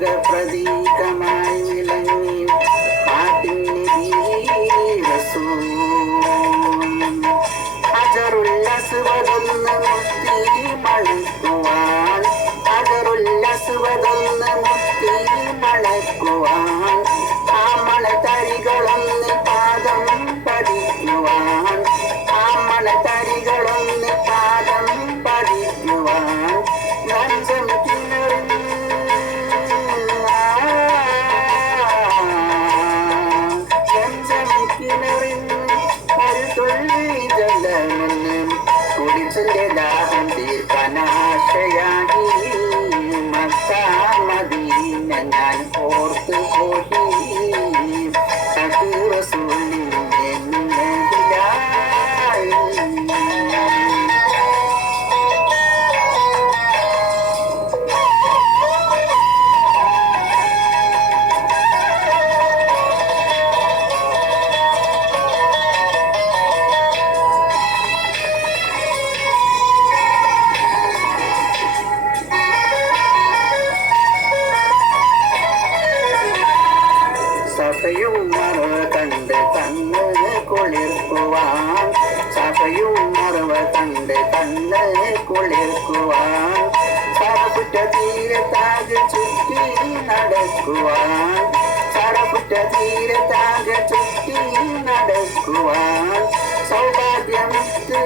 പ്രതീകമായി വിളങ്ങി അജറുല്ലസ്വദൊന്ന് മുത്തി മണക്കുവാൻ അജറുല്ലസ്വദൊന്ന് മുത്തി മണക്കുവാൻ ആ മണത്തരികളൊന്ന് പാദം പതിക്കുവാൻ ആ മണത്തരികളൊന്ന് പാദം പതിക്കുവാൻ ഗഞ്ചം കിണറിഞ്ഞ് ഗഞ്ചം കിണറിഞ്ഞ് ഒരു തുള്ളി ജലമെന്ന് കുടിച്ചെന്റെ ദാഹം തീർക്കാൻ ആശയാകി മക്ക മദീന ഞാൻ ഓർത്തു പോയി റസൂലിന്റെ നിഴലിലായി. സഫയും മറവ കണ്ട് കണ്ണ് കുളിർക്കുവാൻ സഫയും മറവ കണ്ട് കണ്ണ് കുളിർക്കുവാൻ സറപുറ്റ തീരത്താകെ ചുറ്റി നടക്കുവാൻ സറപുറ്റ തീരത്താകെ ചുറ്റി നടക്കുവാൻ സൗഭാഗ്യമുത്ത്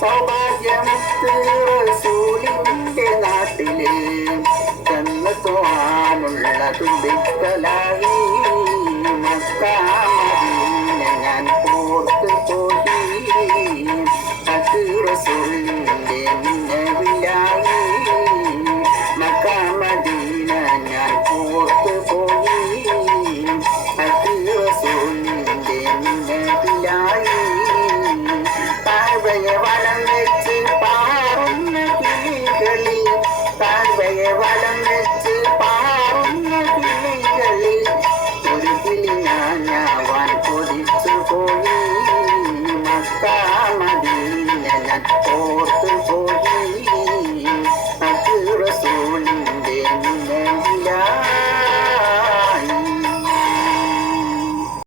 സൗഭാഗ്യമുത്ത് റസൂലിന്റെ നാട്ടില് ചെന്നെത്തുവാനുള്ള തുടിക്കലായി മക്ക മദീന ഞാൻ ഓർത്തു പോയി അത് റസൂലിന്റെ നിഴലിലായി മക്ക മദീന ഞാൻ ഓർത്തു പോയി അത് റസൂലിന്റെ നിഴലിലായി താഴ്വയ വലം